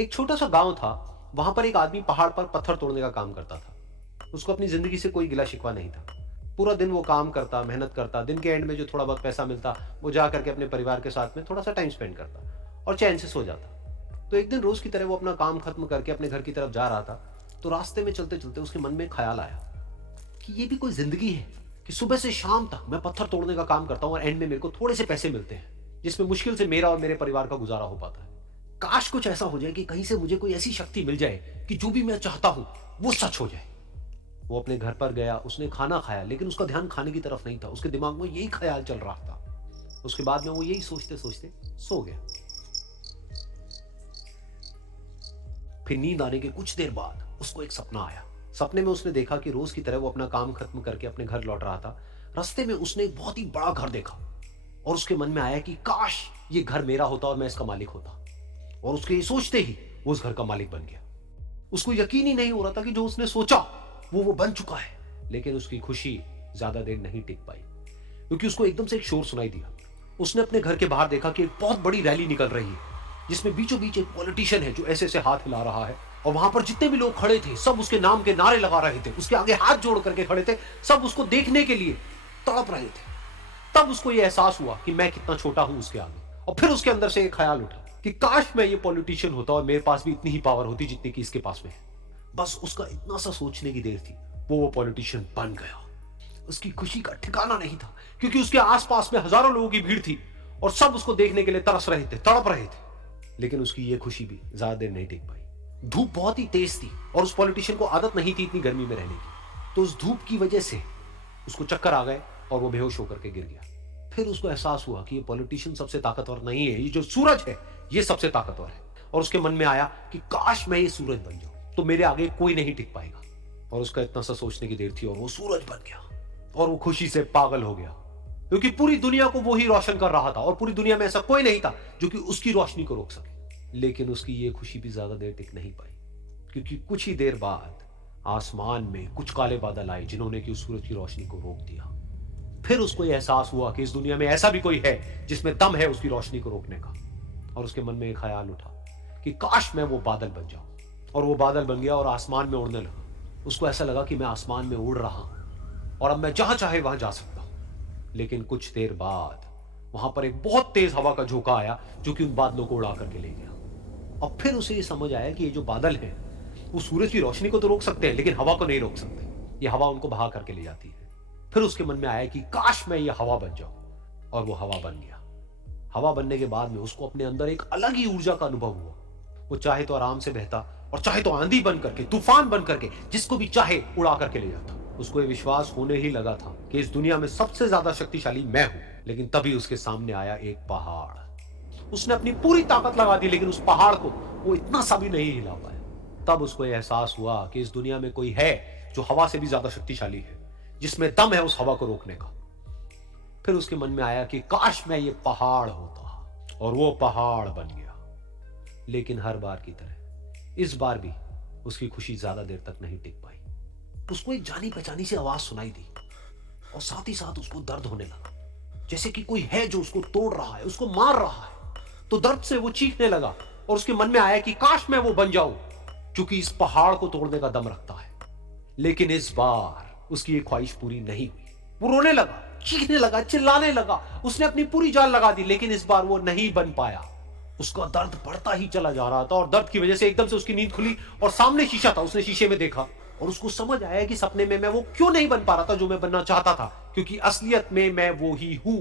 एक छोटा सा गांव था। वहां पर एक आदमी पहाड़ पर पत्थर तोड़ने का काम करता था। उसको अपनी जिंदगी से कोई गिला शिकवा नहीं था। पूरा दिन वो काम करता, मेहनत करता, दिन के एंड में जो थोड़ा बहुत पैसा मिलता वो जा करके अपने परिवार के साथ में थोड़ा सा टाइम स्पेंड करता और चैन से सो जाता। तो एक दिन रोज की तरह वो अपना काम खत्म करके अपने घर की तरफ जा रहा था। तो रास्ते में चलते चलते उसके मन में एक ख्याल आया कि ये भी कोई जिंदगी है कि सुबह से शाम तक मैं पत्थर तोड़ने का काम करता हूं और एंड में मेरे को थोड़े से पैसे मिलते हैं, जिसमें मुश्किल से मेरा और मेरे परिवार का गुजारा हो पाता है। काश कुछ ऐसा हो जाए कि कहीं से मुझे कोई ऐसी शक्ति मिल जाए कि जो भी मैं चाहता हूं वो सच हो जाए। वो अपने घर पर गया, उसने खाना खाया, लेकिन उसका ध्यान खाने की तरफ नहीं था। उसके दिमाग में यही ख्याल चल रहा था। उसके बाद में वो यही सोचते सोचते सो गया। फिर नींद आने के कुछ देर बाद उसको एक सपना आया। सपने में उसने देखा कि रोज की तरह वो अपना काम खत्म करके अपने घर लौट रहा था। रास्ते में उसने एक बहुत ही बड़ा घर देखा और उसके मन में आया कि काश ये घर मेरा होता और मैं इसका मालिक होता। और उसके ये सोचते ही वो उस घर का मालिक बन गया। उसको यकीन ही नहीं हो रहा था कि जो उसने सोचा वो बन चुका है। लेकिन उसकी खुशी ज्यादा देर नहीं टिक पाई, क्योंकि उसको एकदम से एक शोर सुनाई दिया। उसने अपने घर के बाहर देखा कि एक बहुत बड़ी रैली निकल रही है, जिसमें बीचों बीच एक पॉलिटिशियन है जो ऐसे ऐसे हाथ हिला रहा है। और वहां पर जितने भी लोग खड़े थे सब उसके नाम के नारे लगा रहे थे, उसके आगे हाथ जोड़ करके खड़े थे, सब उसको देखने के लिए तड़प रहे थे। तब उसको यह एहसास हुआ कि मैं कितना छोटा हूं उसके आगे। और फिर उसके अंदर से एक ख्याल उठा कि काश मैं ये पॉलिटिशियन होता और मेरे पास भी इतनी ही पावर होती जितनी कि इसके पास में है। बस उसका इतना सा सोचने की देर थी, वो पॉलिटिशियन बन गया। उसकी खुशी का ठिकाना नहीं था, क्योंकि उसके आसपास में हजारों लोगों की भीड़ थी और सब उसको देखने के लिए तरस रहे थे, तड़प रहे थे। लेकिन उसकी ये खुशी भी ज्यादा देर नहीं टिक पाई। धूप बहुत ही तेज थी और उस पॉलिटिशियन को आदत नहीं थी इतनी गर्मी में रहने की। तो उस धूप की वजह से उसको चक्कर आ गए और वो बेहोश होकर के गिर गया। फिर उसको एहसास हुआ कि ये पॉलिटिशियन सबसे ताकतवर नहीं है, ये जो सूरज है ये सबसे ताकतवर है। और उसके मन में आया कि काश मैं ये सूरज बन जाऊं तो मेरे आगे कोई नहीं टिक पाएगा। और उसका इतना सा सोचने की देर थी और वो सूरज बन गया। और वो खुशी से पागल हो गया, क्योंकि पूरी दुनिया को वो ही रोशन कर रहा था और पूरी दुनिया में ऐसा कोई नहीं था जो कि उसकी रोशनी को रोक सके। लेकिन उसकी ये खुशी भी ज्यादा देर टिक नहीं पाई, क्योंकि कुछ ही देर बाद आसमान में कुछ काले बादल आए जिन्होंने कि उस सूरज की रोशनी को रोक दिया। फिर उसको यह एहसास हुआ कि इस दुनिया में ऐसा भी कोई है जिसमें दम है उसकी रोशनी को रोकने का। और उसके मन में एक ख्याल उठा कि काश मैं वो बादल बन जाऊं। और वो बादल बन गया और आसमान में उड़ने लगा। उसको ऐसा लगा कि मैं आसमान में उड़ रहा हूं और अब मैं जहां चाहे वहां जा सकता हूं। लेकिन कुछ देर बाद वहां पर एक बहुत तेज हवा का झोंका आया जो कि उन बादलों को उड़ा करके ले गया। और फिर उसे ये समझ आया कि ये जो बादल हैं वो सूरज की रोशनी को तो रोक सकते हैं, लेकिन हवा को नहीं रोक सकते। ये हवा उनको बहा करके ले जाती है। फिर उसके मन में आया कि काश मैं ये हवा बन जाऊं। और वो हवा बन गया। हवा बनने के बाद में उसको अपने अंदर एक अलग ही ऊर्जा का अनुभव हुआ। वो चाहे तो आराम से बहता और चाहे तो आंधी बन करके, तूफान बन करके, जिसको भी चाहे उड़ा करके ले जाता। उसको ये विश्वास होने ही लगा था कि इस दुनिया में सबसे ज्यादा शक्तिशाली मैं हूं। लेकिन तभी उसके सामने आया एक पहाड़। उसने अपनी पूरी ताकत लगा दी, लेकिन उस पहाड़ को वो इतना सा भी नहीं हिला पाया। तब उसको यह एहसास हुआ कि इस दुनिया में कोई है जो हवा से भी ज्यादा शक्तिशाली है, जिसमें दम है उस हवा को रोकने का। फिर उसके मन में आया कि काश मैं ये पहाड़ होता। और वो पहाड़ बन गया। लेकिन हर बार की तरह इस बार भी उसकी खुशी ज्यादा देर तक नहीं टिक पाई। उसको एक जानी पहचानी सी आवाज सुनाई दी और साथ ही साथ उसको दर्द होने लगा, जैसे कि कोई है जो उसको तोड़ रहा है, उसको मार रहा है। तो दर्द से वो चीखने लगा और उसके मन में आया कि काश मैं वो बन जाऊं क्योंकि इस पहाड़ को तोड़ने का दम रखता है। लेकिन इस बार उसकी ये ख्वाहिश पूरी नहीं हुई। वो रोने लगा, चीखने लगा, चिल्लाने लगा। उसने अपनी पूरी जान लगा दी, लेकिन इस बार वो नहीं बन पाया। उसका दर्द बढ़ता ही चला जा रहा था और दर्द की वजह से एकदम से उसकी नींद खुली और सामने शीशा था। उसने शीशे में देखा और उसको समझ आया कि सपने में मैं वो क्यों नहीं बन पा रहा था जो मैं बनना चाहता था, क्योंकि असलियत में मैं वो ही हूं।